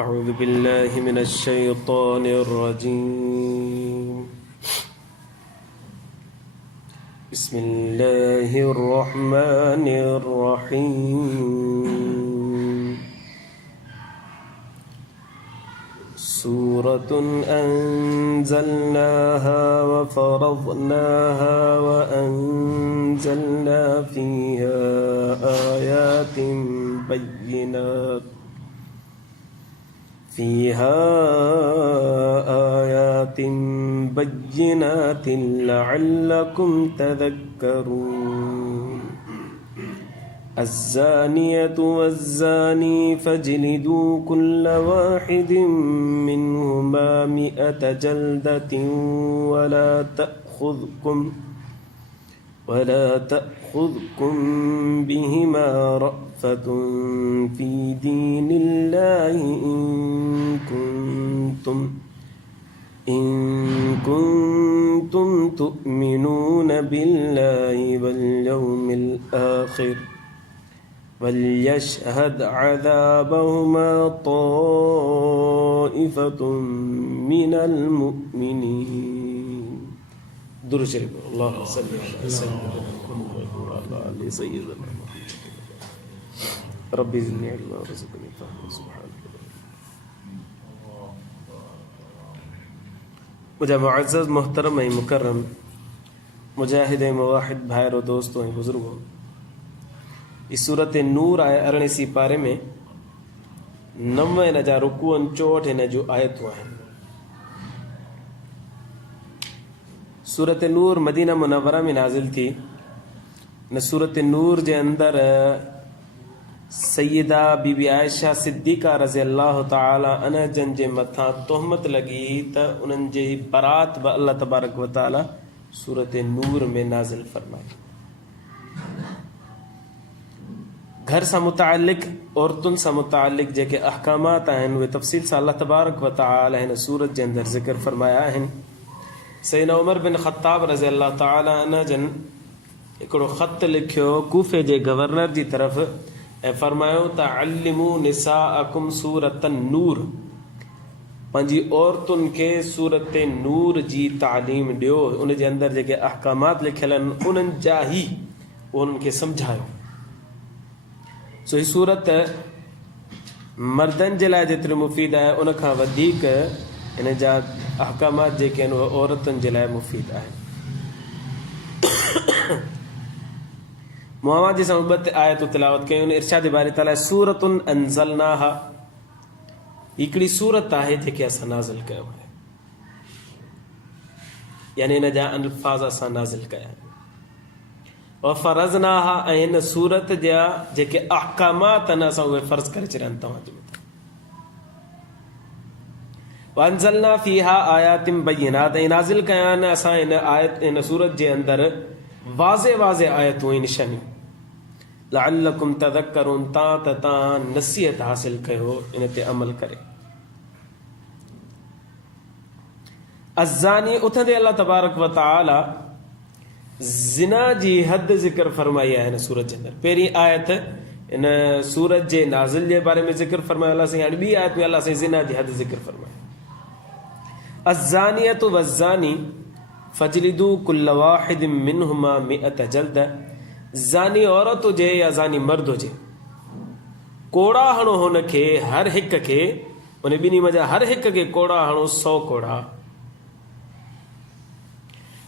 أعوذ بالله من الشيطان الرجيم. بسم الله الرحمن الرحيم. سورة أنزلناها وفرضناها وأنزلنا فيها آيات بينات لعلكم تذكرون. الزانية والزاني فاجلدوا كل واحد منهما 100 جلدة ولا تأخذكم بهما رأفة في دين الله إن كنتم تؤمنون بالله واليوم الآخر وليشهد عذابهما طائفة من المؤمنين. درود شريف. اللهم صل على سيدنا ربي زدني علما ورزقني فهما. سبحان الله. मुझे मुअज़्ज़ज़ मोहतरम है मुकर्रम मुजाहिद मवाहिद भाइरों दोस्तों हैं बुजुर्गों, इस सूरत नूर आए 18 पारे में 90 न जा रुकूअन 64 न जो आयतूं आहिनि. सूरत नूर मदीना मुनव्वरा में नाज़िल थी. न सूरत नूर जे अंदर सैयदा बीबी आयशा सिद्दीक़ा रज़ी अल्लाह ताला अन्हा जन जे मथां तोहमत लगी त उन्हनि जी बरात ब अल्लाह तबारक व ताला सूरत नूर में नाज़िल फरमाई. घर सां मुतालिक औरतुनि सां मुतालिक जेके अहकामात आहिनि उहे तफ़सील सां अल्लाह तबारक व ताला हिन सूरत जे अंदरि ज़िक्र फरमाया आहिनि. सैयदना उमर बिन ख़त्ताब रज़ी अल्लाह ताला अन्हा जन हिकिड़ो ख़त लिखियो कूफे जे गवर्नर जी तरफ़ ऐं फरमायो त अल्लिमू निसाअकुम सूरत नूर, पंहिंजी औरतुनि खे सूरत नूर जी तालीम ॾियो. उन जे अंदरि जेके अहकामात लिखियल आहिनि उन्हनि जा ई उन्हनि खे सम्झायो. सो हीअ सूरत मर्दनि जे लाइ जेतिरी मुफ़ीद आहे उन खां वधीक हिन जा अहकामात जेके आहिनि उहे औरतुनि जे लाइ मुफ़ीद आहिनि. मुहम्मद जी सां 2 आयतूं तिलावत कयूं. इरशाद बारी ताला सूरतुन अंज़लनाहा, हिकिड़ी सूरत आहे जेके असां नाज़िल कयो आहे, यानी हिन जा अल्फाज़ असां नाज़िल कया आहिनि. और फ़रज़नाहा, ऐं हिन सूरत जा जेके अहकामात आहिनि असां उहे फ़र्ज़ करे छॾिया आहिनि तव्हांजे मथां. वअंज़लना फ़ीहा आयातिन बय्यिनात, ऐं नाज़िल कया आहिनि असां हिन सूरत जे अंदरि वाज़े आयतूं ऐं निशानियूं. लअल्लकुम तज़क्करून, तां नसीहत हासिल कयो, इन ते अमल करे. अज़्ज़ानी, उथंदे अल्लाह तबारक व ताला ज़िना जी हद ज़िक्र फरमाई आहे हिन सूरत जे अंदरि. पहिरीं आयत इन सूरत जे नाज़िल जे बारे में ज़िक्र फरमायो अल्लाह साईं. हाणे ॿी आयत में अल्लाह साईं ज़िना जी हद ज़िक्र फरमाई. अज़्ज़ानियतु वज़्ज़ानी फजलिदू कुल्ल वाहिद मिनहुमा 100 जल्द. ज़ानी औरत हुजे या ज़ानी मर्द हुजे, कोड़ा हणो हुनखे, हर हिक खे, उन ॿिन्ही मज़ा हर हिक खे कोड़ा हणो 100 कोड़ा.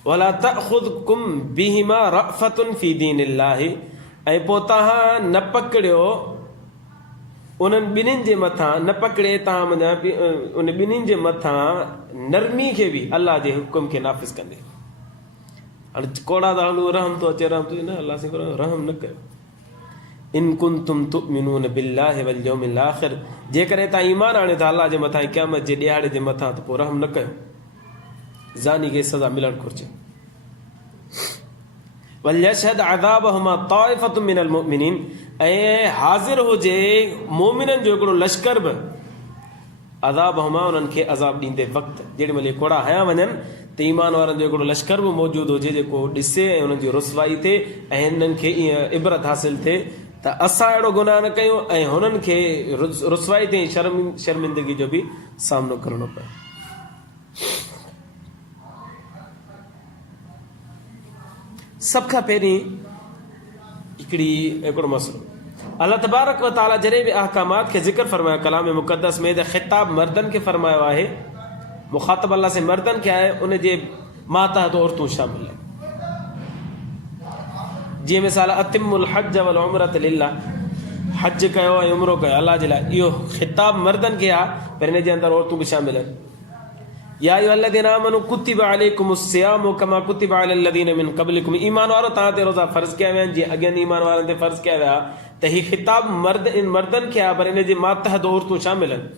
वला तअख़ुज़कुम बिहिमा रअफ़तुन फ़ी दीनिल्लाहि, ऐं पोइ तव्हां न पकड़ियो उन्हनि ॿिन्हिनि जे मथां, न पकड़े तव्हां मञा उन ॿिन्हिनि जे मथां नरमी खे बि अल्लाह जे हुकुम खे नाफ़िज़ कंदे. हाणे कोड़ा था हलूं, रहम थो अचे, रहम थो न, अल्लाह सां रहम न कयो. इन कुंतुम तुमिनून बिल्लाहि वल यौमिल आख़िर, जेकॾहिं तव्हां ईमान आणे था अल्लाह जे मथां ऐं क़यामत जे ॾियारे जे मथां, त पोइ रहम न कयो. ज़ानी खे सज़ा मिलणु घुरिजे. वलयशहद अज़ाबहुमा ताइफ़तुम मिनल मुमिनीन, ऐं हाज़िर हुजे मोमिननि जो हिकिड़ो लश्कर बि अज़ाबहुमा, उन्हनि खे अज़ाब ॾींदे वक़्तु जेॾी महिल कोड़ा हया वञनि त ईमान वारनि जो हिकिड़ो लश्कर बि मौजूदु हुजे जेको ॾिसे ऐं उन्हनि जी रुसवाई थिए ऐं हिननि खे ईअं इबरत हासिल थिए त त असां अहिड़ो गुनाह न कयूं ऐं हुननि खे रुसवाई ते शर्मिंदगी जो बि सामनो करणो पए. सभ खां पहिरीं हिकिड़ो मसइलो, अल्लाह तबारक व ताला जॾहिं बि अहकामात खे ज़िक्र फरमायो कलाम मुक़दस में, त ख़िताब मर्दनि खे फरमायो आहे, मुखातब अल्लाह से मर्दनि खे आहे, उन जे मातहत औरतूं शामिल आहिनि. जीअं मिसाल अतिमुल हज वल उमरत लिल्लाह, हज कयो ऐं उमरो कयो अल्लाह जे लाइ, इहो ख़िताब मर्दनि खे आहे, पर हिन जे अंदरि औरतूं बि शामिल आहिनि. या अय्युहल्लज़ीना आमनू कुतिब अलैकुमुस सियामु कमा कुतिब अलल लज़ीना मिन क़ब्लिकुम, ईमान वारो तव्हां ते रोज़ा फ़र्ज़ कया विया आहिनि जीअं अॻियनि ईमान वारनि ते फ़र्ज़ कया विया. त हीउ ख़िताब मर्दनि खे आहे, पर हिन जे मातहत औरतूं शामिल आहिनि.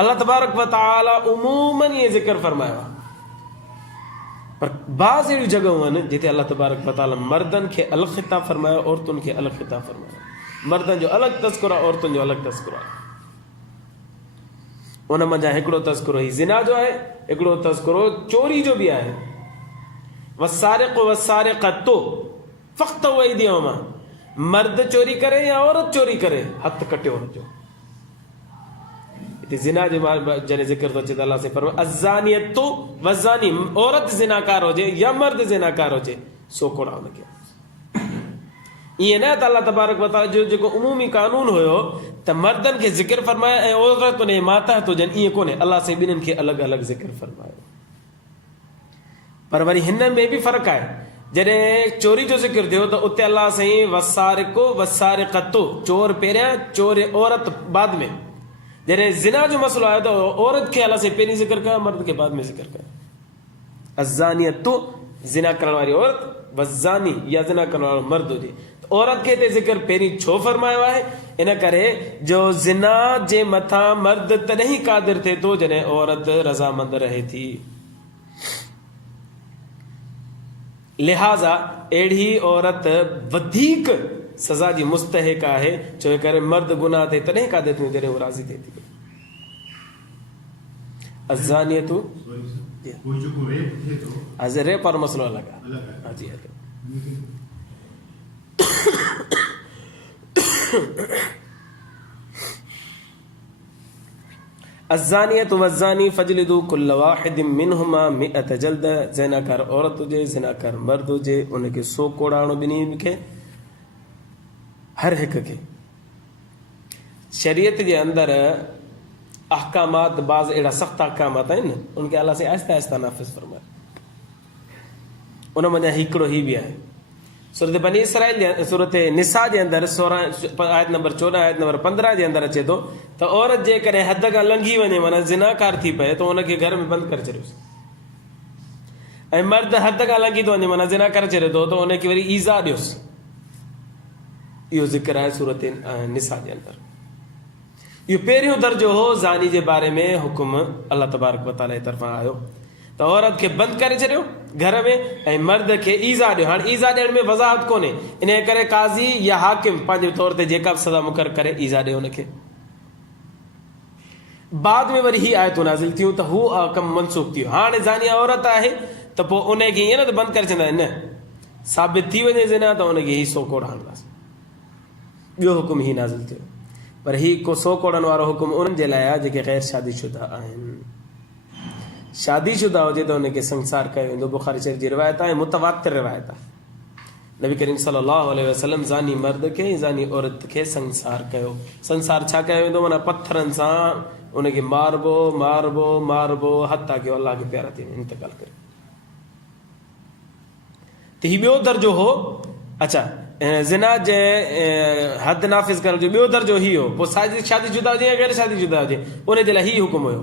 अल्लाह तबारक व तआला उमूमन इहे ज़िक्र फरमायो आहे, पर बाज़ अहिड़ियूं जॻहियूं आहिनि जिते अल्लाह तबारक व तआला मर्दनि खे अलॻि ख़िताब फरमायो, औरतुनि खे अलॻि ख़िताब फरमायो. मर्दनि जो अलॻि तज़किरो आहे, औरतुनि जो अलॻि तज़किरो आहे. उन मंझां हिकिड़ो तज़किरो ही ज़िना जो आहे, हिकिड़ो तज़किरो चोरी जो बि आहे. वसारिक़ु वसारिक़तु फ़क़्तउ अयदिहुमा, मर्द चोरी करे या औरत चोरी करे हथ कटियो हुनजो. हिते ज़िना जे जॾहिं ज़िक्र थो अचे त अल्लाह से फरमायो अज़्ज़ानियतु वज़्ज़ानी, औरत ज़िनाकार हुजे या मर्द ज़िनाकार हुजे सो कोड़ा हुनखे. ईअं न त अल्लाह तबारक व तआला जो जेको उमूमी कानून हुयो त मर्दनि खे ज़िक्र फरमायो ऐं औरतुनि जे मातहत हुजनि, ईअं कोन्हे. अल्लाह से ॿिन्हिनि खे अलॻि अलॻि ज़िक्र फरमायो. पर वरी हिन में बि फ़र्क़ु आहे. जॾहिं चोरी जो ज़िक्र थियो त उते अल्लाह साईं वसारिक़ु वसारिक़तु, चोर पहिरियां, चोर औरत बाद में. जॾहिं ज़िना जो मसलो आयो त औरत खे अल्लाह साईं पहिरीं ज़िक्र कयो, मर्द खे बाद में ज़िक्र कयो. अज़्ज़ानियतु ज़िना करण वारी औरत, वज़्ज़ानी या ज़िना करण वारो मर्द हुजे. औरत खे हिते ज़िक्र पहिरीं छो फरमायो आहे? इन करे जो ज़िना जे मथां मर्द तॾहिं क़ादिर थिए थो जॾहिं औरत रज़ामंद रहे थी. लिहाज़ा अहिड़ी औरत वधीक सज़ा जी मुस्तहिक आहे, छो करे मर्द गुनाह ते तॾहिं क़ादिर थिए जॾहिं हू राज़ी थिए थी. अज़्ज़ानियतु रेप वारो मसलो अलॻि आहे. हा जी हलो. अज़्ज़ानियतु वज़्ज़ानी फजलिदू कुल्ल वाहिदिम मिनहुमा मिअत जल्द, ज़िनाकार औरत हुजे ज़िनाकार मर्द हुजे उनखे 100 कोड़ा हणो ॿिन्ही खे, हर हिक खे. शरीयत जे अंदरि अहकामात, बाज़ अहिड़ा सख़्त अहकामात आहिनि, उनखे अल्लाह से आहिस्ता आहिस्ता नाफ़िज़ फरमाए. उन मंझां हिकिड़ो ही बि आहे. सूरत बनी इसराइल सूरत निसा जे अंदरि 16 आयत नंबर 14 आयत नंबर 15 जे अंदरि अचे थो त औरत जेकॾहिं हद खां लंघी वञे, माना ज़िनाकार थी पए, त उनखे घर में बंदि करे छॾियोसि. ऐं मर्द हद खां लंघी थो वञे, माना ज़िना करे छॾे थो, त उनखे वरी ईज़ा ॾियोसि. इहो ज़िक्र आहे सूरत निसा जे अंदरि. इहो पहिरियों दर्जो हो ज़ानी जे बारे में हुकुम अल्लाह तबारक व तआला जी तरफ़ां आयो त औरत खे बंदि करे छॾियो घर में ऐं मर्द खे ईज़ा ॾियो. हाणे ईज़ा ॾियण में वज़ाहत कोन्हे, इन करे काज़ी या हाकिम पंहिंजे तौर ते जेका बि सज़ा मुक़ररु करे ईज़ा ॾियो हुनखे. बाद में वरी ही आयतूं नाज़िल थियूं त हू कमु मनसूख़ थियो. हाणे ज़ानी औरत आहे त पोइ उनखे ईअं न त बंदि करे छॾंदा आहिनि, न साबित थी वञे ज़िना त उनखे ही 100 कोड़ा हणंदासीं. ॿियो हुकुम ही नाज़िल थियो. पर ही को 100 कोड़नि वारो हुकुम उन्हनि जे लाइ आहे जेके गैर शादीशुदा आहिनि. शादीशुदा हुजे त उनखे संसार कयो वेंदो. बुखारी शरीफ़ जी रिवायत आहे, मुतवातिर रिवायत आहे. नबी करीम सल्लल्लाहु अलैहि वसल्लम ज़ानी मर्द खे ज़ानी औरत खे संसार कयो. संसार छा कयो वेंदो? माना पत्थरनि सां उनखे मारबो मारबो मारबो हत्ता की अल्लाह खे प्यारा थी इंतकाल करे. त ही ॿियो दर्जो हो. अच्छा, ज़िना जे हद नाफ़िज़ करण जो ॿियो दर्जो ही हो. पोइ शादीशुदा हुजे या गैर शादीशुदा हुजे उन जे लाइ ही हुकुम हुयो.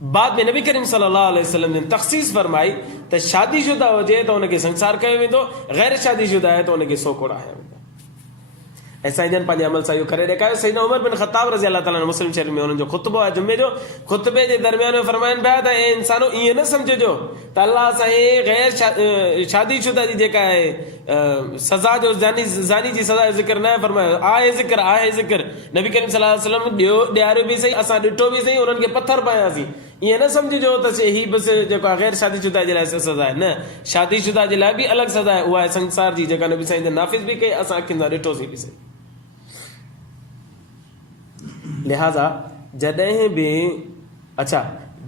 बाद में नबी करीम सल्लल्लाहु अलैहि वसल्लम ने तख़सीस फरमाई त शादीशुदा हुजे त उनखे संसार कयो वेंदो, गैर शादीशुदा आहे त उनखे 100 कोड़ा हया वेंदा. ऐं साईं जन पंहिंजे अमल सां इहो करे ॾेखारियो. सैयदना उमर बिन ख़त्ताब रज़ी अल्लाह ताला मुस्लिम शरीफ़ में हुननि जो ख़ुतबो आहे जुमे जो. ख़ुतबे जे दरमियान में फरमाइनि पिया त इंसानो ईअं न सम्झिजो त अल्लाह साईं गैर शादीशुदा जी जेका आहे सज़ा जो ज़ानी जी सज़ा जो ज़िक्र न फरमायो. आहे ज़िक्र नबी करीम सल्लल्लाहु अलैहि वसल्लम ॾियारियो बि सही, असां ॾिठो बि सही, उन्हनि खे पथर पायासीं. ईअं न सम्झिजो त ही बसि जेको आहे गैर शादीशुदा जे लाइ सज़ा आहे. न, शादीशुदा जे लाइ बि अलॻि सज़ा आहे. उहा आहे संसार जी, जेका नबी साईं जन नाफ़िज़ बि कई, असां अखियुनि सां ॾिठोसीं बि सही. लिहाज़ा जॾहिं बि अच्छा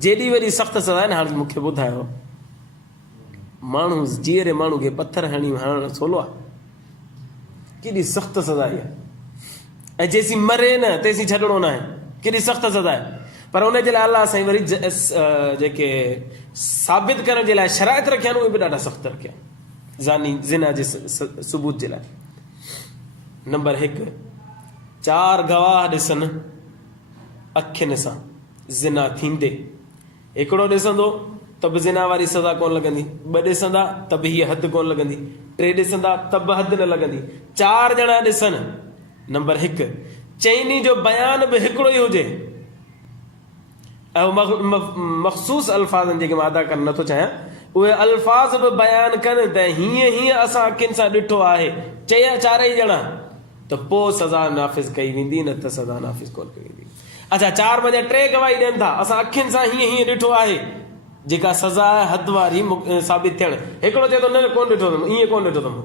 जेॾी वॾी सख़्तु सज़ा आहे न, हाणे मूंखे ॿुधायो माण्हू जीअरे माण्हू खे पथर हणी हणणु सवलो आहे? केॾी सख़्तु सज़ा आहे, ऐं जेसीं मरे न तेसीं छॾिणो न आहे, केॾी सख़्तु सज़ा आहे। पर उनजे लाइ अलाह साईं वरी जेके साबित करण जे लाइ शराइत रखिया आहिनि उहे बि ॾाढा सख़्तु रखिया ज़ानी ज़िना जे सबूत जे लाइ। नंबर 1, 4 गवाह ॾिसनि अखियुनि सां ज़िना थींदे। हिकिड़ो ॾिसंदो त बि ज़िना वारी सज़ा कोन लॻंदी, 2 ॾिसंदा त बि हीअ हद कोन लॻंदी, 3 ॾिसंदा त बि हद न लॻंदी, 4 ॼणा ॾिसनि। नंबर 1, चइनी जो बयान बि हिकिड़ो ई हुजे, ऐं मख़सूस अल्फाज़नि जेके मां अदा करणु नथो चाहियां, उहे अल्फाज़ बि बयानु कनि त हीअं असां अखियुनि सां ॾिठो आहे, चया 4 ई ॼणा, त पोइ सज़ा नाफ़िज़ कई वेंदी, न त सज़ा नाफ़िज़ कोन कई वेंदी। अच्छा, 4 वञा 3 गवाही ॾियनि था, असां अखियुनि सां हीअं ॾिठो आहे, जेका सज़ा आहे हद वारी साबित थियणु। हिकिड़ो चए थो न कोन ॾिठो अथमि, ईअं कोन ॾिठो अथमि,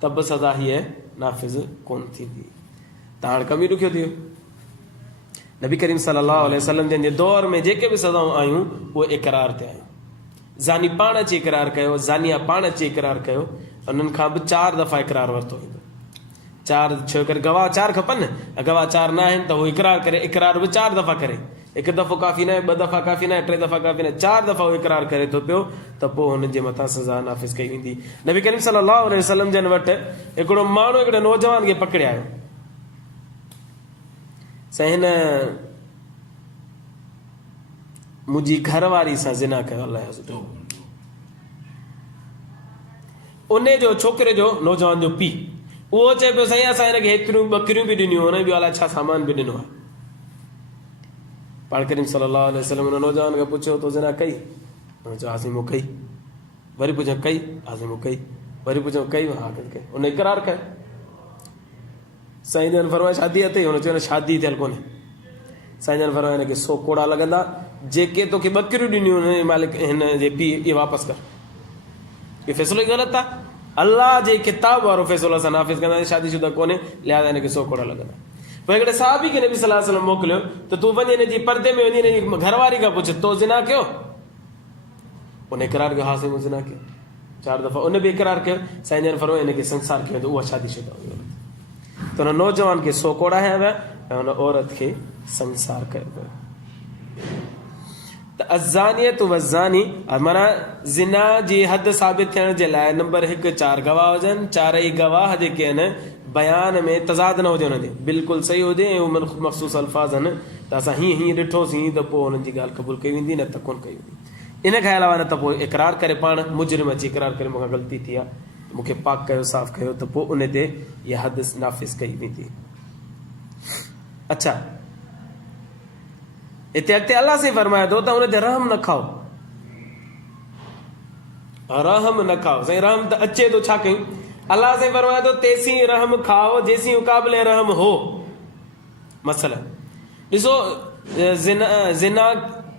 त बि सज़ा हीअ नाफ़िज़ कोन थींदी। त हाणे कम ई ॾुखियो थी वियो। नबी करीम सल्लल्लाहु अलैहि वसल्लम जे दौर में जेके बि सज़ाऊं आयूं उहे इक़रार ते आयूं। ज़ानी पाण अची इक़रार कयो, ज़ानिया पाण अची इक़रार कयो, उन्हनि खां बि 4 दफ़ा इक़रार वरितो वेंदो। 4 छो करे गवाह 4 खपनि, गवाह 4 न आहिनि त उहो इक़रार करे, इक़रार बि 4 दफ़ा करे। 1 दफ़ो काफ़ी न आहे, 2 दफ़ा काफ़ी न आहे, 3 दफ़ा काफ़ी न आहे, 4 दफ़ा उहो इक़रार करे थो पियो, त पोइ हुननि जे मथां सज़ा नाफ़िज़ कई वेंदी। नबी करीम सल्लल्लाहु अलैहि वसल्लम जन वटि हिकिड़ो माण्हू हिकिड़े नौजवान खे पकड़े आयो। साईं हिन मुंहिंजी घरवारी सां ज़िना कयो, अलाह सुठो। उन जो छोकिरे जो नौजवान जो पीउ उहो चए पियो साईं असां हिनखे हेतिरियूं ॿकरियूं बि ॾिनियूं, हुन बि अलाए छा सामान बि ॾिनो आहे। पाण करीम सल्लल्लाहु अलैहि वसल्लम हुन नौजवान खां पुछियो तो ज़िना कई? हुन चयो हाज़िम मूं कई। वरी पुछियो कई? हाज़िम मूं कई। वरी पुछियो कई? हा कई। उन इक़रार कयो। साईं जन फरमाए शादी अथई? हुन चयो न शादी थियल कोन्हे। साईं जन फरमाए हिनखे 100 कोड़ा लॻंदा, जेके तोखे ॿकरियूं ॾिनियूं हिन मालिक हिन जे पीउ इहे वापसि कर। इहो फ़ैसिलो ई ग़लति आहे। अल्लाह जे किताब वारो फ़ैसिलो असां नाफ़िज़ कंदासीं, शादीशुदा कोन्हे, लिहाज़ा हिनखे 100 कोड़ा लॻंदा। पोइ हिकिड़े साहबी खे नबी सल्लल्लाहु अलैहि वसल्लम मोकिलियो त तूं वञी हिन जी पर्दे में वञी हिन जी घरवारी खां पुछ तो ज़िना कयो? उन इक़रार कयो, हा साईं मूं ज़िना कयो। 4 दफ़ा उन बि इक़रार कयो। साईं जन फरमायो हिनखे संसार कयो त उहा शादीशुदा हुई। त हुन नौजवान खे 100 कोड़ा हया विया ऐं हुन औरत खे संसार कयो वियो। त अज़ानियत वज़ानी माना ज़िना जी हद साबित थियण जे लाइ नंबर 1 4 गवाह हुजनि, 4 ई गवाह जेके आहिनि बयान में तज़ाद न हुजे, हुनजे बिल्कुलु सही हुजे ऐं मख़सूस अल्फाज़ आहिनि त असां हीअं ॾिठोसीं त पोइ हुननि जी ॻाल्हि क़बूल कई वेंदी, न त कोन कई वेंदी। इन खां अलावा न त पोइ इक़रार करे, पाण मुजरिम अची इक़रार करे मूंखां ग़लती थी आहे, मूंखे पाक कयो, साफ़ कयो, त पोइ उन ते इहा हद नाफ़िज़ कई वेंदी। अच्छा, हिते अॻिते अलाह साईं फरमाए थो त हुन ते रहम न खाओ, रहम न खाओ। साईं रहम त अचे थो, छा कयूं? अलाह साईं फरमाए थो तेसीं रहम खाओ जेसीं मुक़ाबले रहम हो। मसलन ॾिसो, ज़िना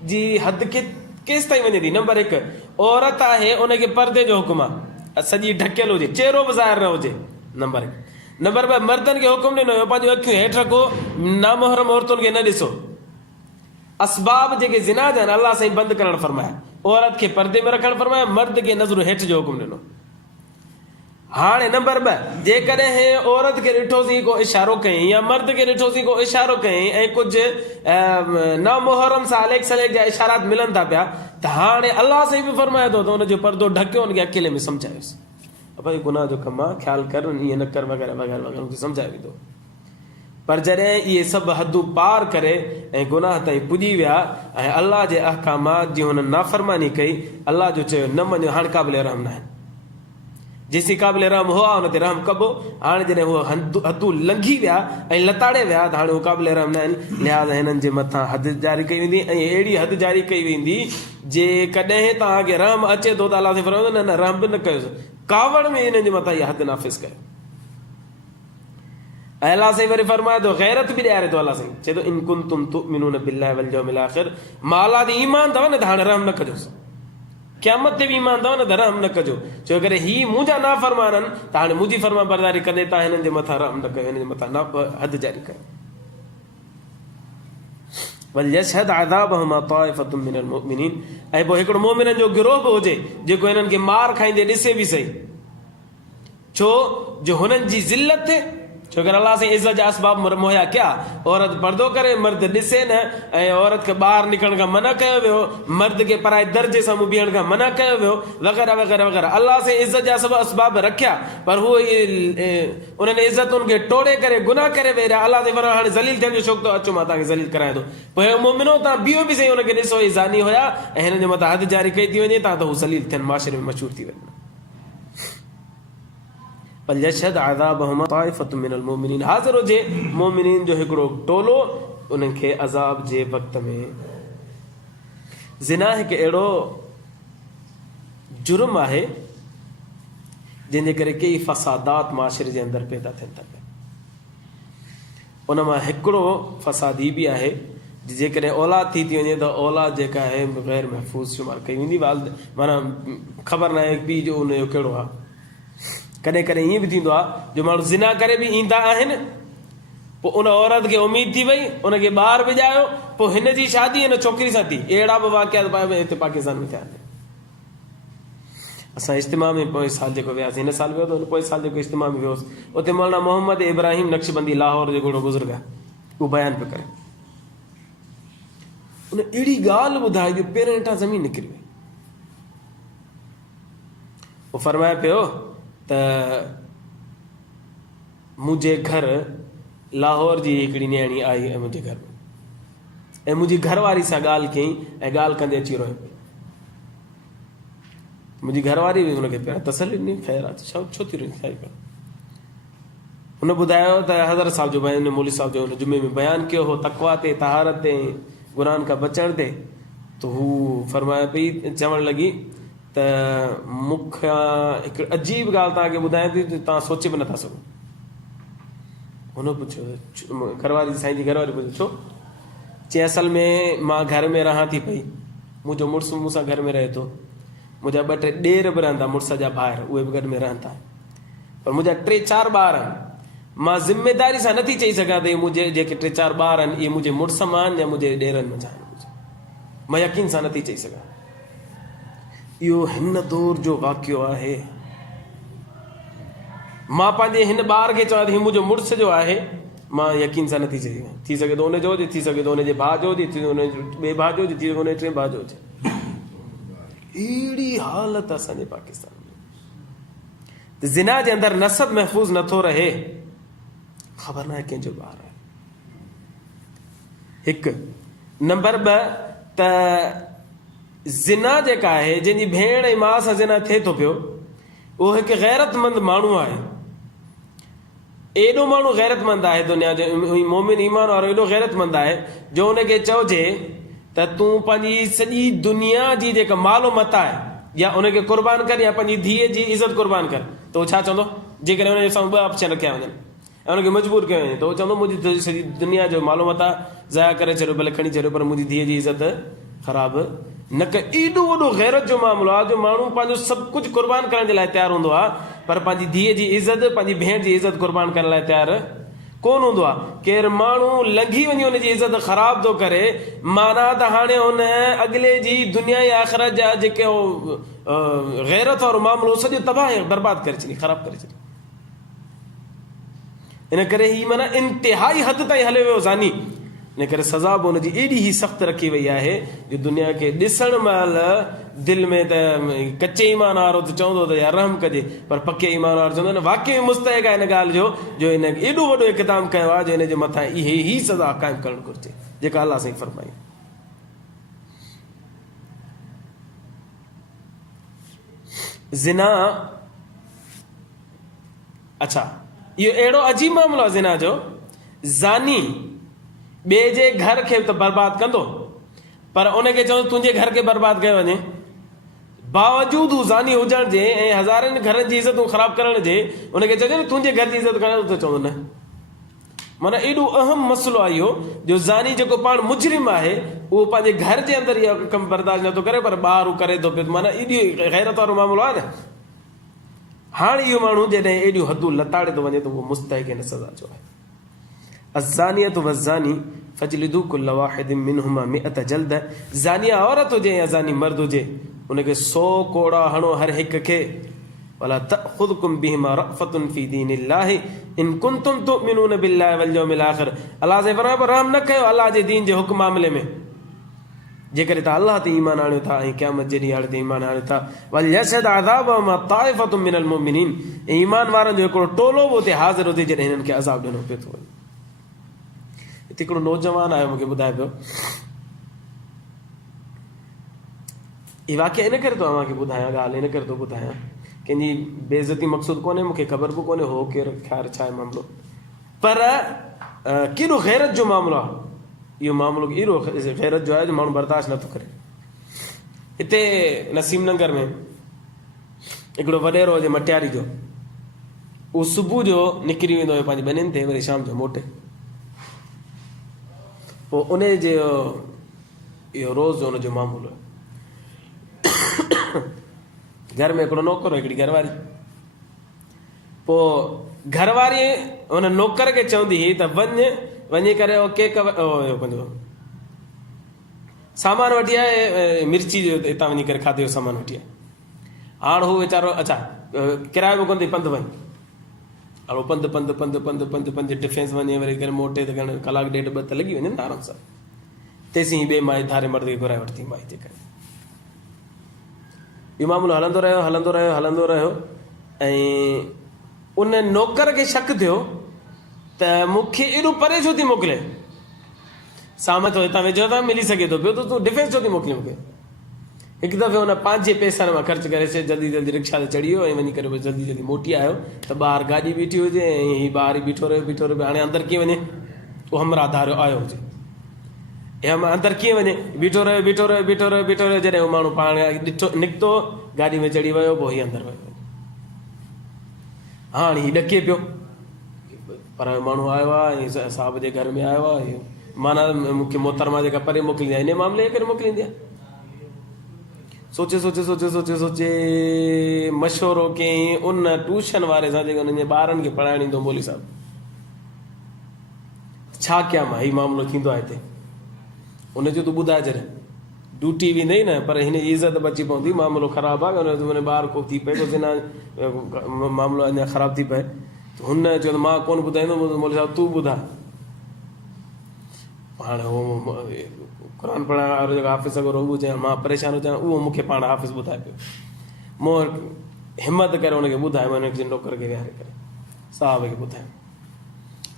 जी हद केसि ताईं वञे थी? नंबर 1 औरत आहे, उनखे पर्दे जो हुकुम आहे, सॼी ढकियल हुजे, चेहरो बि ज़ाहिर न हुजे। नंबर 1। नंबर 2 मर्दनि खे हुकुम ॾिनो हुयो पंहिंजूं अखियूं हेठि रखो, नामहरम औरतुनि खे न ॾिसो। असबाब जेके ज़िना जा आहिनि अलाह साईं बंदि करणु फरमाया, औरत खे पर्दे में रखणु फरमाया, मर्द खे नज़रूं हेठि जो हुकुम ॾिनो। हाणे नंबर 2 जेकॾहिं औरत खे ॾिठोसीं को इशारो कयईं या मर्द खे ॾिठोसीं को इशारो कयईं ऐं कुझु नामुहरम सां अलेक सलेक जा इशारात मिलनि था पिया, त हाणे अलाह साईं बि फरमाए थो त हुनजो पर्दो ढकियो, हुनखे अकेले में सम्झायोसि, भई गुनाह जो कमु आहे, ख़्यालु कर, ईअं न कर, वग़ैरह वग़ैरह वग़ैरह, हुनखे सम्झाए वेंदो। पर जॾहिं इहे सभु हदूं पार करे ऐं गुनाह ताईं पुॼी विया ऐं अलाह जे अहकामात जी हुन नाफ़रमानी कई, अलाह जो चयो न मञो, हाणे क़ाबिल रहम न आहिनि। जेसीं क़ाबिल रहम हुआ हुन ते रहम कबो, हाणे जॾहिं उहे हदूं लंघी विया ऐं लताड़े विया त हाणे उहे क़ाबिल रहम न आहिनि, लिहाज़ा हिननि जे मथां हद जारी कई वेंदी ऐं अहिड़ी हद जारी कई वेंदी जेकॾहिं तव्हांखे रहम अचे थो त अलाह साईं फरमाईंदो न न रहम बि न कयोसि, कावड़ में हिननि जे मथां इहा हद नाफ़िज़ कयो। ऐं अलाह साईं वरी फरमाए थो, गैरत बि ॾियारे थो। अलाह साईं चए थो इन कुंतुम तुमिनून बिल्लाहि वल यौमिल आखिर, मां अलाह ते ईमान अथव न त हाणे रहम न कजोसि, क़यामत ते बि ईमान अथव न त रहम न कजो, छो करे ही मुंहिंजा नाफ़रमान आहिनि, त हाणे मुंहिंजी फरमा बरदारी कंदे तव्हां हिननि जे मथां रहम न कयो, हिननि जे मथां हद जारी कयो। वलियशहद अज़ाबहुमा ताइफ़तुम मिनल मुमिनीन। ऐं पोइ हिकिड़ो मोमिननि जो गिरोह बि हुजे जेको हिननि खे मार खाईंदे ॾिसे बि सही, छो जो हुननि जी ज़िल्लत थिए। छो कर अल्लाह साईं इज़्ज़त जा असबाब मुहैया कया, औरत पर्दो करे, मर्द ॾिसे न, ऐं औरत खे ॿाहिरि निकिरण खां मना कयो वियो, मर्द खे पराए दर्जे सां मुंहुं बीहण खां मना कयो वियो, वग़ैरह वग़ैरह वग़ैरह। अल्लाह साईं इज़्ज़त जा सभु असबाब रखिया, पर हू उन्हनि इज़तुनि खे टोड़े करे गुनाह करे वेही रहिया। अल्लाह साईं फरमायो हाणे ज़लील थियण जो शौक़ु थो, अचो मां तव्हांखे ज़लील करायां थो। पोइ मोमिनो तव्हां बीहो बि सही, हुनखे ॾिसो ही ज़ानी हुया ऐं हिन जे मथां हद जारी कई थी वञे, तव्हां त हू ज़लील थियनि, माशरे में मशहूर थी वञनि। वलियशहद अज़ाबहुमा ताइफ़तुम मिनल मुमिनीन। हाज़िर हुजे मोमिनीन जो हिकिड़ो टोलो, उन्हनि खे अज़ाब जे वक़्त में। ज़िना हिकु अहिड़ो जुर्म आहे जंहिंजे करे कई फ़सादात माशरे जे अंदरि पैदा थियनि था पिया। उन मां हिकिड़ो फ़साद ही बि आहे, जेकॾहिं औलाद थी वञे त औलाद जेका आहे गैर महफ़ूज़ शुमार कई वेंदी। माना ख़बर न आहे पीउ जो उनजो कहिड़ो आहे। कॾहिं कॾहिं ईअं बि थींदो आहे जो माण्हू ज़िना करे बि ईंदा आहिनि, पोइ उन औरत खे उमेद थी वई, उनखे ॿार बि ॼायो, पोइ हिन जी शादी हिन छोकिरी सां थी। अहिड़ा बि वाक़िया हिते पाकिस्तान में थिया आहिनि। असां इज्तिमा में पोइ साल जेको वियासीं, हिन साल वियो त पोइ साल जेको इज्तिमा में वियोसीं, उते मौलाना मोहम्मद इब्राहिम नक्शबंदी लाहौर जो हिकिड़ो बुज़ुर्ग आहे, उहो बयानु पियो करे। उन अहिड़ी ॻाल्हि ॿुधाई जो पेरनि हेठां ज़मीन निकिरी वई। उहो फरमाए पियो त मुंहिंजे घर लाहौर जी हिकिड़ी न्याणी आई ऐं मुंहिंजे घर में, ऐं मुंहिंजी घरवारी सां ॻाल्हि कयईं ऐं ॻाल्हि कंदे अची रहियो पई। मुंहिंजी घरवारी बि हुनखे पहिरियों तसली ॾिनी, ख़ैर आहे छो थी रही साईं। हुन ॿुधायो त हज़रत साहिब जो बयानु, मौलवी साहिब जो हुन जुमे में बयानु कयो हो तक़वा ते, तहारत ते, गुनाहनि खां बचण ते। त हू फरमाए पई, चवणु लॻी त मूंखां हिकु अजीब ॻाल्हि तव्हांखे ॿुधायां थी, तव्हां सोचे बि नथा सघो। हुन पुछियो, घरवारी साईं जी घरवारी पुछियो छो? चई असल में मां घर में रहां थी पई, मुंहिंजो मुड़ुसु मूंसां घर में रहे थो, मुंहिंजा 2-3 ॾेर बि रहंदा मुड़ुस जा ॿाहिरि, उहे बि गॾ में रहनि था, पर मुंहिंजा 3-4 ॿार आहिनि। मां ज़िमेदारी सां नथी चई सघां त मुंहिंजे जेके 3-4 ॿार आहिनि इहे मुंहिंजे मुड़ुस मां आहिनि या मुंहिंजे ॾेरनि में आहिनि, मां यकीन सां नथी चई सघां। इहो हिन दौर जो वाक़ियो आहे। मां पंहिंजे हिन ॿार खे चवां त हीउ मुंहिंजो मुड़ुस जो आहे, मां यकीन सां नथी चई सघां। थी सघे थो उनजो हुजे, थी सघे थो उनजे भाउ जो हुजे, थी सघे उनजे ॿिए भाउ जो हुजे, थी सघे उनजे 3 भाउ जो हुजे। अहिड़ी हालत असांजे पाकिस्तान में त ज़िना जे अंदरि नसब महफ़ूज़ नथो रहे, ख़बर न आहे कंहिंजो ॿार आहे। हिकु नंबर 2 त ज़िना जेका आहे, जंहिंजी भेण ऐं माउ सां ज़िना थिए थो पियो, उहो हिकु गैरतमंद माण्हू आहे। एॾो माण्हू गैरतमंद आहे दुनिया जो, मोमिन ईमान वारो एॾो गैरतमंद आहे जो हुनखे चइजे त तूं पंहिंजी सॼी दुनिया जी जेका मालो मत आहे या उनखे क़ुर्बान कर या पंहिंजी धीअ जी इज़त क़ुर्बान कर, त उहो छा चवंदो? जेकॾहिं हुनजे साम्हूं 2 ऑप्शन रखिया वञनि ऐं हुनखे मजबूर कयो वञे त उहो चवंदो मुंहिंजी सॼी दुनिया जो मालो मत आहे, ज़ाया करे छॾियो, भले खणी छॾियो, पर मुंहिंजी धीअ जी इज़त ख़राब न कर। एॾो वॾो गैरत जो मामिलो आहे जो माण्हू पंहिंजो सभु कुझु क़ुर्बान करण जे लाइ तयारु हूंदो आहे, पर पंहिंजी धीअ जी इज़त, पंहिंजी भेण जी इज़त क़ुर्बान करण लाइ तयारु कोन हूंदो आहे। केरु माण्हू लंघी वञी हुनजी इज़त ख़राब थो करे, माना त हाणे हुन अॻिले जी दुनिया या आख़िरत जा जेके गैरत वारो मामिलो सॼो तबाह बर्बाद करे छॾी, ख़राब करे छॾी। इन करे ही माना इंतिहाई हद ताईं हले वियो ज़ानी। इन करे सज़ा बि हुनजी एॾी ई सख़्तु रखी वई आहे जो दुनिया खे ॾिसण महिल दिलि में त कचे ईमान वारो त चवंदो त यार रहम कजे, पर पके ईमान वारो चवंदो न वाक़ई मुस्तहिक़ आहे हिन ॻाल्हि जो हिन एॾो वॾो इक़दाम कयो आहे जो हिन जे मथां इहे ई सज़ा क़ाइमु करणु घुरिजे जेका अल्लाह साईं फरमाई। ज़िना, अच्छा इहो अहिड़ो अजीब मामिलो आहे ज़िना जो, ज़ानी ॿिए जे घर खे त बर्बाद कंदो, पर उनखे चवंदो तुंहिंजे घर खे बर्बाद कयो वञे, बावजूदु हू ज़ानी हुजण जे ऐं हज़ारनि घरनि जी इज़तूं ख़राब करण जे उनखे चइजे न तुंहिंजे घर जी इज़त करण, त चवंदो न। माना एॾो अहम मसइलो आहे इहो जो ज़ानी जेको पाण मुजरिम आहे उहो पंहिंजे घर जे अंदरि इहा कमु बर्दाश्त नथो करे, पर ॿाहिरि हू करे थो पियो। माना एॾी गैरत वारो मामिलो आहे न। हाणे इहो माण्हू जॾहिं एॾियूं हदूं लताड़े थो वञे त उहो मुस्तहिक़ हिन सज़ा जो आहे। अज़ानियत वज़ानी फजलिदू कुल्ल वाहिदिन मिनहुमा मिअत जल्द। ज़ानिया औरत हुजे या ज़ानी मर्द हुजे, उनखे 100 कोड़ा हणो हर हिक खे। वला तख़ुदकुम बिहिमा रअफ़तुन फी दीनिल्लाहि इन कुंतुम तुमिनून बिल्लाहि वल यौमिल आखिर। अल्लाह जे बराबर रहम न कयो अल्लाह जे दीन जे हुक्म मामले में, जेकर तव्हां अल्लाह ते ईमान आणियो था ऐं क़यामत जे ॾींहुं ते ईमान आणियो था। वल यशहद अज़ाबहुमा ताइफ़तुम मिनल मुमिनीन, ईमान वारनि जो हिकिड़ो टोलो बि उते हाज़िर हुजे जॾहिं हिननि खे अज़ाब ॾिनो पियो थो वञे। हिते हिकिड़ो नौजवान आयो, मूंखे ॿुधाए पियो, हीउ वाक़िया इन करे थो तव्हांखे ॿुधायां, ॻाल्हि इन करे थो ॿुधायां, कंहिंजी बेइज़ती मक़सूद कोन्हे, मूंखे ख़बर बि कोन्हे हो केरु ख़ैर छा आहे मामिलो, पर केॾो ग़ैरत जो मामिलो आहे इहो। मामिलो एॾो ग़ैरत जो आहे जो माण्हू बर्दाश्त नथो करे। हिते नसीम नगर में हिकिड़ो वॾेरो हुजे मटियारी जो, उहो सुबुह जो निकिरी वेंदो हुयो पंहिंजी ॿनियुनि ते, वरी शाम जो मोटे। पोइ उन जो इहो रोज़ जो हुनजो मामूलो आहे। घर में हिकिड़ो नौकर, हिकिड़ी घरवारी। पोइ घरवारी हुन नौकर खे चवंदी हुई त वञी करे केक पंहिंजो सामान वठी आहे, मिर्ची जो हितां वञी करे खाधे जो सामान वठी आहे। हाणे हू वीचारो अच्छा किरायो बि कोन थी, पंधु वञे, हाणे पंधु पंधु पंधु पंधु पंधु पंधु डिफेंस वञे, वरी करे मोटे त घणे कलाक ॾेढ ॿ त लॻी वञे न आराम सां। तेसीं ॿिए माई धारे मर्द खे घुराए वरिती माई जे करे। इहो मामलो हलंदो रहियो हलंदो रहियो हलंदो रहियो, ऐं उन नौकर खे शक थियो त मूंखे एॾो परे छो थी मोकिले, साम थो हितां वेझो था मिली सघे थो पियो, त तूं डिफेंस छो थी मोकिले मूंखे। हिकु दफ़े हुन पंहिंजे पैसनि मां ख़र्च करे जल्दी जल्दी रिक्शा ते चढ़ी वियो ऐं वञी करे जल्दी जल्दी मोटी आयो त ॿाहिरि गाॾी बीठी हुजे ऐं हीउ ॿाहिरि ई बीठो रहियो। हाणे अंदरि कीअं वञे, उहो हमरा धारियो आयो हुजे, ऐं अंदरि कीअं वञे, बीठो रहियो। जॾहिं उहो माण्हू पाण ॾिठो निकितो, गाॾी में चढ़ी वियो, पोइ हीअ अंदरि वियो। हाणे हीउ ॾके पियो, पर माण्हू आयो आहे ऐं साहिब जे घर में आयो आहे, माना मूंखे मोहतरमा जेका परे मोकिलींदी आहे इन मामले करे मोकिलींदी आहे। सोचे सोचे सोचे सोचे सोचे मशवरो कयईं उन ट्यूशन वारे सां जेको उन्हनि जे ॿारनि खे पढ़ाइण ईंदो मौली साहिब। छा कयां मां, हीउ मामिलो थींदो आहे हिते। उनजो तूं ॿुधाए जॾहिं ड्यूटी वेंदई न, पर हिन जी इज़त बची पवंदी, मामिलो ख़राबु आहे, हुन ॿार को थी पए कोन, मामिलो अञा ख़राबु थी पए। हुन चयो त मां कोन ॿुधाईंदुमि, मौली साहिब तूं ॿुधा। हाणे उहो क़ुर पढ़ाइण वारो जेको हाफ़िज़ अगरि उहो चयां मां परेशान हुजां, उहो मूंखे पाण हाफ़िज़ ॿुधाए पियो। मूं हिमत करे हुनखे ॿुधायो, मां हुनखे नौकर खे विहारे करे साहिब खे ॿुधायो।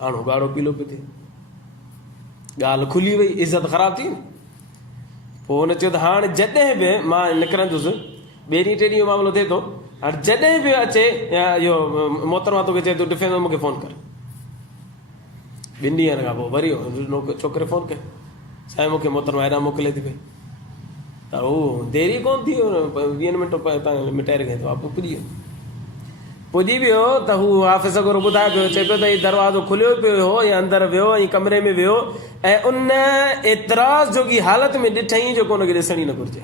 हाणे ॻाढ़ो पीलो पियो थिए, ॻाल्हि खुली वई, इज़त ख़राबु थी। पोइ हुन चयो त हाणे जॾहिं बि मां निकिरंदुसि, ॿिए ॾींहुं टे ॾींहं जो मामिलो थिए थो, हाणे जॾहिं बि अचे या इहो मोहतरमा तोखे चए थो डिफेंस में मूंखे फ़ोन कर। 2 ॾींहंनि खां पोइ वरी छोकिरे फ़ोन कयो, साईं मूंखे मोहतरमा हेॾां मोकिले थी पई, त उहो देरी कोन थी, 20 मिंट मिटाए रखे थो, वापसि पुॼी वियो त हू हाफ़िज़ गुरू ॿुधाए पियो, चए पियो त हीउ दरवाज़ो खुलियो पियो हो, या अंदरि वियो ऐं कमरे में वियो, ऐं उन एतिराज़ जोगी हालत में ॾिठईं जेको हुनखे ॾिसण ई न घुरिजे,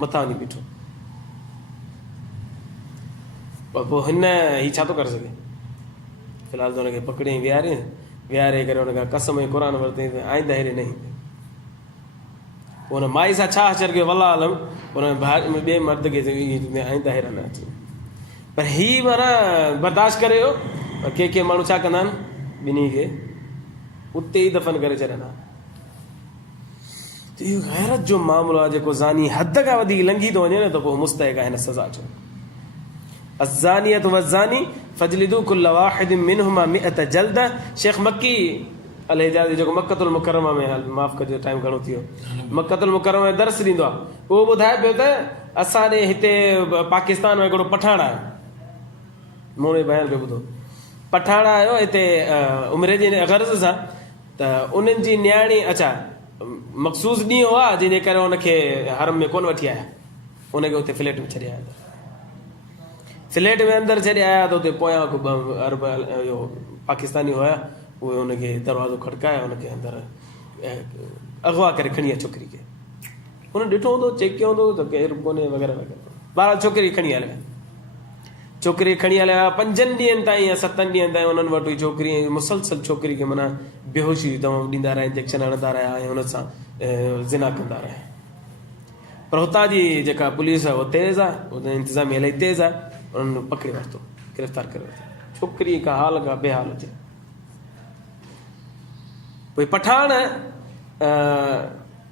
मथां वञी बीठो। पोइ हिन हीउ छा थो करे सघे, फ़िलहाल त हुनखे पकड़ियईं, विहारे करे हुनखां कसम ऐं क़ुर वरितईं त आईंदा हेॾे न ईंदे। पोइ हुन माई सां छा अचर कयो वल्लाह आलम, हुन ॿिए मर्द खे आईंदा हेॾा न अची। पर हीउ माना बर्दाश्त करे वियो। के माण्हू छा कंदा आहिनि, ॿिन्ही खे उते ई दफ़न करे छॾंदा। त इहो गैरत जो मामिलो आहे जेको ज़ानी हद खां वधीक लंघी थो वञे न, त पोइ मुस्तहिक़ आहे हिन सज़ा जो। अज़्ज़ानियतु वज़्ज़ानी फजलिदू कुल्ल वाहिदिन मिनहुमा मिअत जल्द। शेख मक्की अल-हिजाज़ी जेको मक्कतुल मुकरमा में, माफ़ कजो टाइम घणो थी वियो, मक्कतुल मुकरमा में दर्स ॾींदो आहे, उहो ॿुधाए पियो त असां ॾे हिते पाकिस्तान में हिकिड़ो पठाण आयो, मूं बयान पियो ॿुधो, पठाण आयो हिते उमिरि जे गर्ज़ सां, त उन्हनि जी न्याणी अच्छा मख़सूस ॾींहुं हुआ जंहिंजे करे हुनखे हरम में कोन वठी आया, हुनखे हुते फ्लैट में छॾे आया। फ्लैट में अंदरि छॾे आया त हुते पोयां अरब इहो पाकिस्तानी हुया, उहे हुनखे दरवाज़ो खड़काए हुनखे अंदरि अगवा करे खणी आया छोकिरी खे। हुन ॾिठो हूंदो, चेक कयो हूंदो त केरु कोन्हे वग़ैरह वग़ैरह, ॿार छोकिरी खणी हलिया। छोकिरी खणी हलिया 5 ॾींहंनि ताईं या 7 ॾींहंनि ताईं उन्हनि वटि हुई छोकिरी, मुसलसल छोकिरी खे माना बेहोशी दवाऊं ॾींदा रहिया, इंजेक्शन हणंदा रहिया ऐं हुन सां ज़िना कंदा रहिया। पर हुतां जी जेका पुलिस आहे उहा तेज़ आहे, उन इंतिज़ामिया इलाही तेज़ आहे, उन्हनि पकड़े वरितो, गिरफ़्तार करे वरितो। छोकिरी का हाल का बेहाल हुजे। पोइ पठाण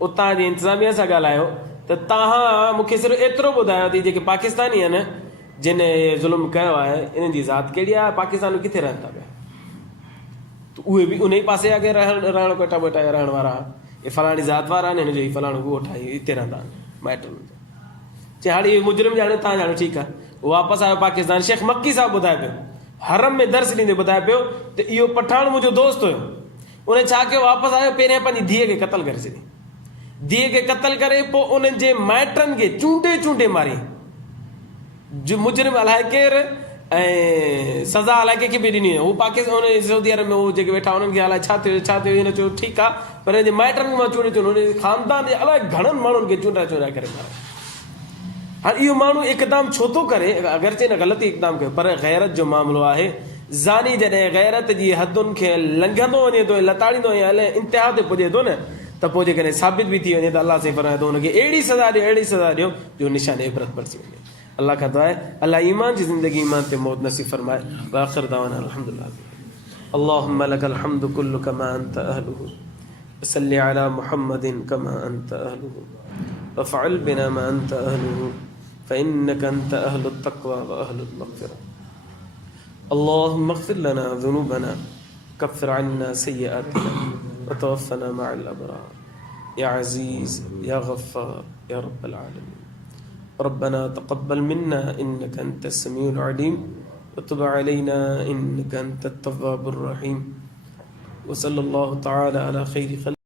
उतां जी इंतिज़ामिया सां ॻाल्हायो त तव्हां मूंखे सिर्फ़ु एतिरो ॿुधायो थी जेके पाकिस्तानी आहिनि जिन ज़ुल्म कयो आहे इन्हनि जी ज़ात कहिड़ी आहे, पाकिस्तान में किथे रहनि था पिया, त उहे बि उन ई पासे आहे रहण कोटा ॿोटा जा रहण वारा, इहे फलाणी ज़ात वारा आहिनि, हिन जो ई फलाणो ॻोठ आहे, हिते रहंदा आहिनि माइटनि। चए हाणे इहे मुजरिम ॼाणे तव्हां ॼाणो, ठीकु आहे। उहो वापसि आयो पाकिस्तान। शेख मक्की साहिबु ॿुधाए पियो, हरम में दर्स ॾींदे ॿुधाए पियो त इहो पठाण मुंहिंजो दोस्त हुयो, उन छा कयो, वापसि आयो, पहिरियां पंहिंजी धीअ खे क़तल करे छॾी। धीअ खे क़तल करे पोइ उन्हनि जे माइटनि खे चूंडे चूंडे मारी। जो मुजरिम अलाए केरु ऐं सज़ा अलाए कंहिंखे बि ॾिनी। हू पाकिस्तान सऊदी अरब में उहो जेके वेठा उन्हनि खे अलाए छा थियो छा थियो, हिन चयो ठीकु आहे, पर हिन जे माइटनि खे मां चूंडे चूंडे हुन ख़ानदान जे अलाए घणनि माण्हुनि खे चूंडा चूंडा करे मारियो। हाणे इहो माण्हू इक़दाम छो थो करे, अगरचे न ग़लती इक़दाम कयो, पर गैरत जो मामिलो आहे। ज़ानी जॾहिं गैरत जी हदुनि खे लंघंदो वञे थो, लताड़ींदो वञे, हले इंतिहा ते पुॼे थो न, त पोइ जेकॾहिं साबित बि थी वञे त अलाह साईं फरमाए थो हुनखे अहिड़ी सज़ा ॾियो, अहिड़ी सज़ा ॾियो जो निशान इबरत बणिजी वञे। अल्लाह खां दुआ आहे अल्लाह ईमान जी ज़िंदगी ईमान ते मौत नसीब फरमाए। वाखिर दावाना अल्हम्दुलिल्लाह। अल्लाहुम्मा लकल हम्दु कुल्लु कमा अंत अहलुहु वसल्लि अला मुहम्मदिन कमा अंत अहलुहु वफ़अल बिना मा अंत अहलुहु फ़इन्नका अंत अहलुत तक़वा व अहलुल मग़फ़िरह। अल्लाहुम्मा इग़फ़िर लना ज़ुनूबना कफ़िर अन्ना सय्यिआतिना वतवफ़्फ़ना मअल अबरार या अज़ीज़ या गफ़्फ़ार या रब्बल आलमीन। रब्बना तक़ब्बल मिन्ना इन्नका अंतस समीउल अलीम वतुब अलैना इन्नका अंतत तव्वाबुर रहीम। वसल्लल्लाहु तआला अला खैरि खल्क़िही।